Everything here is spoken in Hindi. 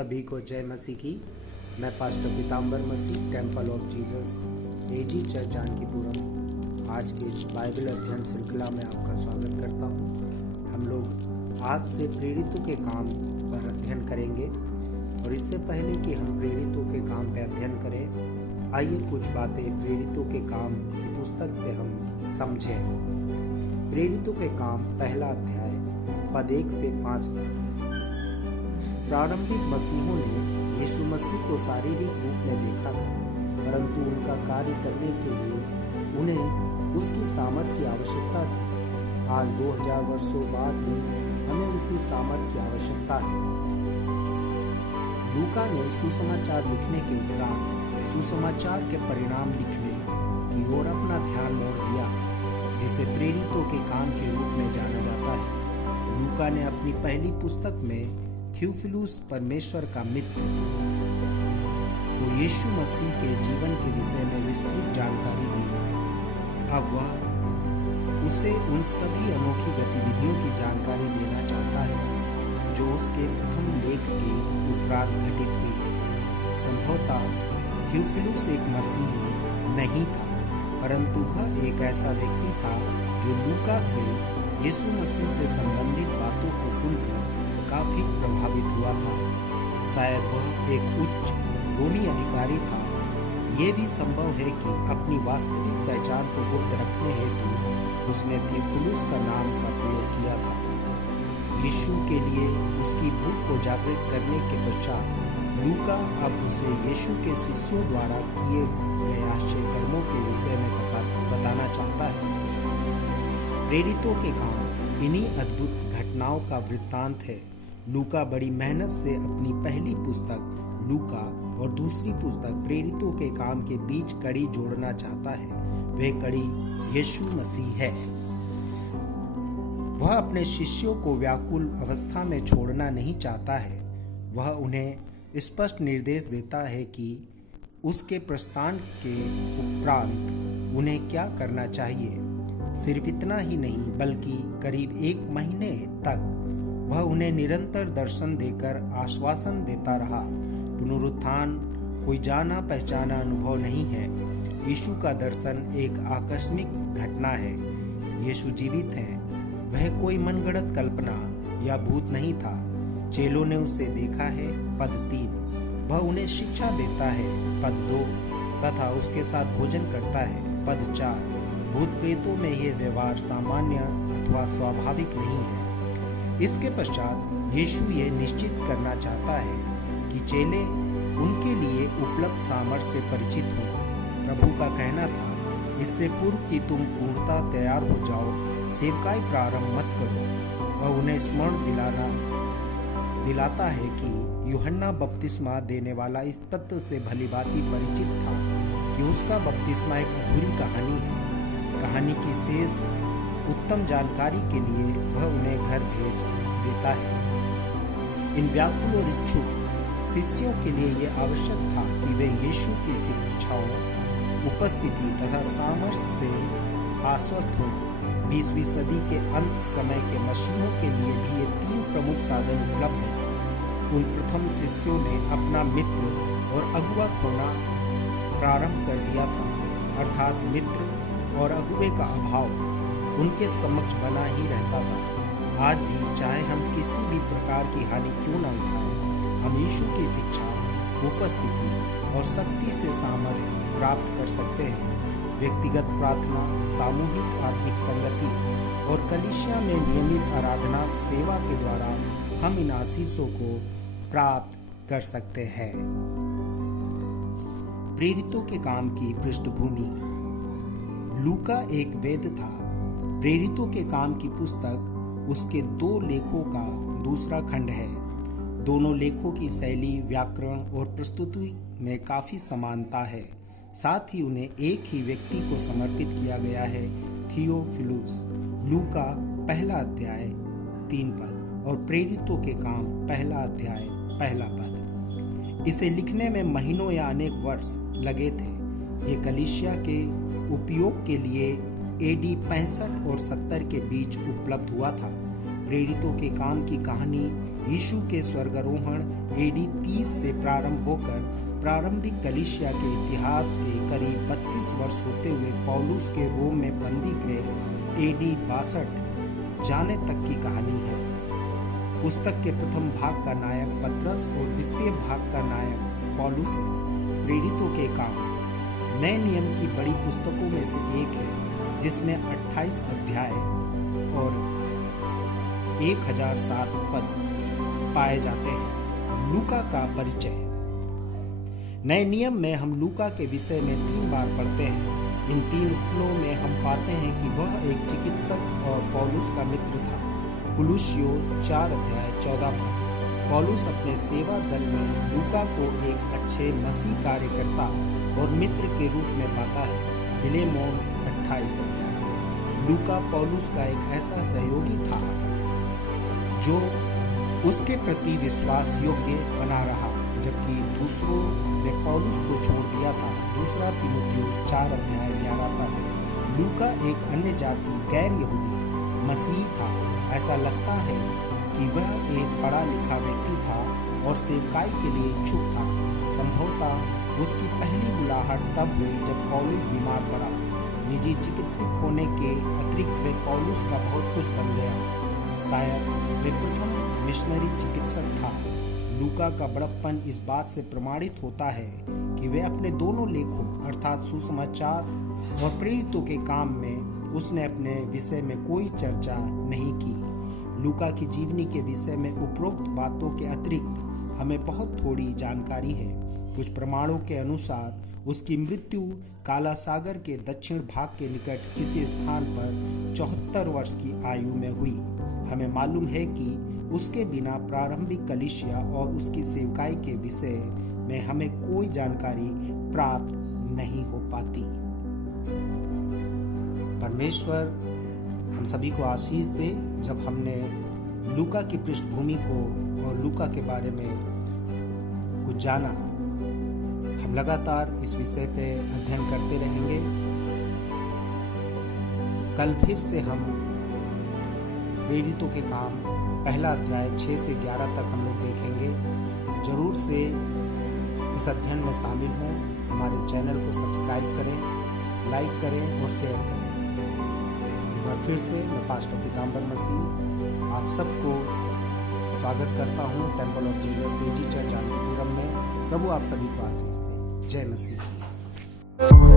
सभी को जय मसीह की। मैं pastor Pitambar Masih, temple of Jesus AG church Janakipuram, आज के इस बाइबल अध्ययन श्रृंखला में आपका स्वागत करता हूँ। हम लोग आज से प्रेरितों के काम पर अध्ययन करेंगे और इससे पहले कि हम प्रेरितों के काम पर अध्ययन करें, आइए कुछ बातें प्रेरितों के काम की पुस्तक से हम समझें। प्रेरितों के काम पहला अध्याय पद 1 से 5 तक। प्रारंभिक मसीहों ने यीशु मसीह को शारीरिक रूप में देखा था, परंतु उनका कार्य करने के लिए उन्हें उसकी सामर्थ की आवश्यकता थी। आज 2000 वर्षों बाद भी हमें उसी सामर्थ की आवश्यकता है। लूका ने सुसमाचार लिखने के उपरांत सुसमाचार के परिणाम लिखने की ओर अपना ध्यान मोड़ दिया, जिसे प्रेरितों के काम के रूप में जाना जाता है। लूका ने अपनी पहली पुस्तक में थियोफिलुस, परमेश्वर का मित्र, को यीशु मसीह के जीवन के विषय में विस्तृत जानकारी दी। अब वह उसे उन सभी अनोखी गतिविधियों की जानकारी देना चाहता है जो उसके प्रथम लेख के उपरांत घटित हुई। संभवतः थियोफिलुस एक मसीही नहीं था, परंतु वह एक ऐसा व्यक्ति था जो लूका से यीशु मसीह से संबंधित बातों को सुनकर काफी प्रभावित हुआ था। शायद वह एक उच्च रोमी अधिकारी था। ये भी संभव है कि अपनी वास्तविक पहचान को गुप्त रखने हेतु उसने थियोफिलुस का नाम का प्रयोग किया था। यीशु के लिए उसकी भूख को जागृत करने के पश्चात लूका अब उसे यीशु के शिष्यों द्वारा किए गए आश्चर्य कर्मों के विषय में बताना चाहता है। प्रेरितों के काम इन्हीं अद्भुत घटनाओं का वृत्तांत है। लूका बड़ी मेहनत से अपनी पहली पुस्तक लूका और दूसरी पुस्तक प्रेरितों के काम के बीच कड़ी जोड़ना चाहता है। वह कड़ी यीशु मसीह है। वह अपने शिष्यों को व्याकुल अवस्था में छोड़ना नहीं चाहता है। वह उन्हें स्पष्ट निर्देश देता है कि उसके प्रस्थान के उपरांत उन्हें क्या करना चाहिए। सिर्फ इतना ही नहीं, बल्कि करीब 1 महीने तक वह उन्हें निरंतर दर्शन देकर आश्वासन देता रहा। पुनरुत्थान कोई जाना पहचाना अनुभव नहीं है। यीशु का दर्शन एक आकस्मिक घटना है। यीशु जीवित हैं। वह कोई मनगढ़ंत कल्पना या भूत नहीं था। चेलों ने उसे देखा है, पद 3। वह उन्हें शिक्षा देता है, पद 2, तथा उसके साथ भोजन करता है, पद 4। भूत प्रेतों में यह व्यवहार सामान्य अथवा स्वाभाविक नहीं है। इसके पश्चात यीशु यह निश्चित करना चाहता है कि चेले उनके लिए उपलब्ध सामर्थ्य से परिचित हों। प्रभु का कहना था, इससे पूर्व कि तुम पूर्णतः तैयार हो जाओ, सेवकाई प्रारंभ मत करो। वह उन्हें स्मरण दिलाता है कि यूहन्ना बपतिस्मा देने वाला इस तथ्य से भलीभांति परिचित था कि उसका बपतिस्मा एक अधूरी कहानी है। कहानी की शेष उत्तम जानकारी के लिए वह उन्हें घर भेज देता है। इन व्याकुल और इच्छुक शिष्यों के लिए यह आवश्यक था कि वे यीशु की शिक्षाओं, उपस्थिति तथा सामर्थ्य से आश्वस्त हों। 20वीं सदी के अंत समय के मसीहों के लिए भी ये 3 प्रमुख साधन उपलब्ध हैं। उन प्रथम शिष्यों ने अपना मित्र और अगुआ खोना प्रारंभ कर दिया था, अर्थात मित्र और अगुए का अभाव उनके समक्ष बना ही रहता था। आज भी चाहे हम किसी भी प्रकार की हानि क्यों न उठाएं, हम यीशु की शिक्षा, उपस्थिति और शक्ति से सामर्थ्य प्राप्त कर सकते हैं। व्यक्तिगत प्रार्थना, सामूहिक आत्मिक संगति और कलीसिया में नियमित आराधना सेवा के द्वारा हम इन आशीषों को प्राप्त कर सकते हैं। प्रेरितों के काम की पृष्ठभूमि। लूका एक वैद्य था। प्रेरितों के काम की पुस्तक उसके 2 लेखों का दूसरा खंड है। दोनों लेखों की शैली, व्याकरण और प्रस्तुति में काफी समानता है। साथ ही उन्हें एक ही व्यक्ति को समर्पित किया गया है, थियोफिलुस। लूका पहला अध्याय 3 पद और प्रेरितों के काम पहला अध्याय पहला पद। इसे लिखने में महीनों या अनेक वर्ष लगे थे। ये कलीसिया के उपयोग के लिए AD 65 और 70 के बीच उपलब्ध हुआ था। प्रेरितों के काम की कहानी यीशु के स्वर्गारोहण AD 30 से प्रारंभ होकर प्रारंभिक कलीसिया के इतिहास के करीब 32 वर्ष होते हुए पौलुस के रोम में बंदी गृह AD 62 जाने तक की कहानी है। पुस्तक के प्रथम भाग का नायक पतरस और द्वितीय भाग का नायक पौलुस है। प्रेरितों के काम नए नियम की बड़ी पुस्तकों में से एक है, जिसमें 28 अध्याय और 1007 पद पाए जाते हैं। लूका का परिचय। नए नियम में हम लूका के विषय में 3 बार पढ़ते हैं। इन 3 स्थलों में हम पाते हैं कि वह एक चिकित्सक और पौलुस का मित्र था। कुलुस्सियों 4 अध्याय 14 पद। पौलुस अपने सेवा दल में लूका को एक अच्छे मसीह कार्यकर्ता और मित्र के रूप में पाता है। फिलेमोन 28 अध्याय। लूका पौलुस का एक ऐसा सहयोगी था जो उसके प्रति विश्वास योग्य बना रहा, जबकि दूसरों ने पौलुस को छोड़ दिया था। दूसरा तीमुथियुस 4 अध्याय 11 पर। लूका एक अन्य जाति गैर यहूदी मसीही था। ऐसा लगता है कि वह एक पढ़ा लिखा व्यक्ति था और सेवकाई के लिए इच्छुक था। संभवतः उसकी पहली बुलाहट तब हुई जब पौलुस बीमार पड़ा। निजी चिकित्सक होने के अतिरिक्त वे पौलुस का बहुत कुछ बन गया। शायद वे प्रथम मिशनरी चिकित्सक था। लूका का बड़प्पन इस बात से प्रमाणित होता है कि वे अपने दोनों लेखों अर्थात सुसमाचार और प्रेरितों के काम में उसने अपने विषय में कोई चर्चा नहीं की। लूका की जीवनी के विषय में उपरोक्त बातों के अतिरिक्त हमें बहुत थोड़ी जानकारी है। कुछ प्रमाणों के अनुसार उसकी मृत्यु काला सागर के दक्षिण भाग के निकट किसी स्थान पर 74 वर्ष की आयु में हुई। हमें मालूम है कि उसके बिना प्रारंभिक कलीसिया और उसकी सेवकाई के विषय में हमें कोई जानकारी प्राप्त नहीं हो पाती। परमेश्वर हम सभी को आशीष दे। जब हमने लूका की पृष्ठभूमि को और लूका के बारे में कुछ जाना, हम लगातार इस विषय पे अध्ययन करते रहेंगे। कल फिर से हम प्रेरितों के काम पहला अध्याय 6 से 11 तक हम लोग देखेंगे। जरूर से इस अध्ययन में शामिल हों। हमारे चैनल को सब्सक्राइब करें, लाइक करें और शेयर करें। एक बार फिर से मैं पास्टर पीताम्बर मसीह आप सबको स्वागत करता हूं temple of Jesus AG church Janakipuram में। प्रभु आप सभी को आशीष दे। जय मसीह।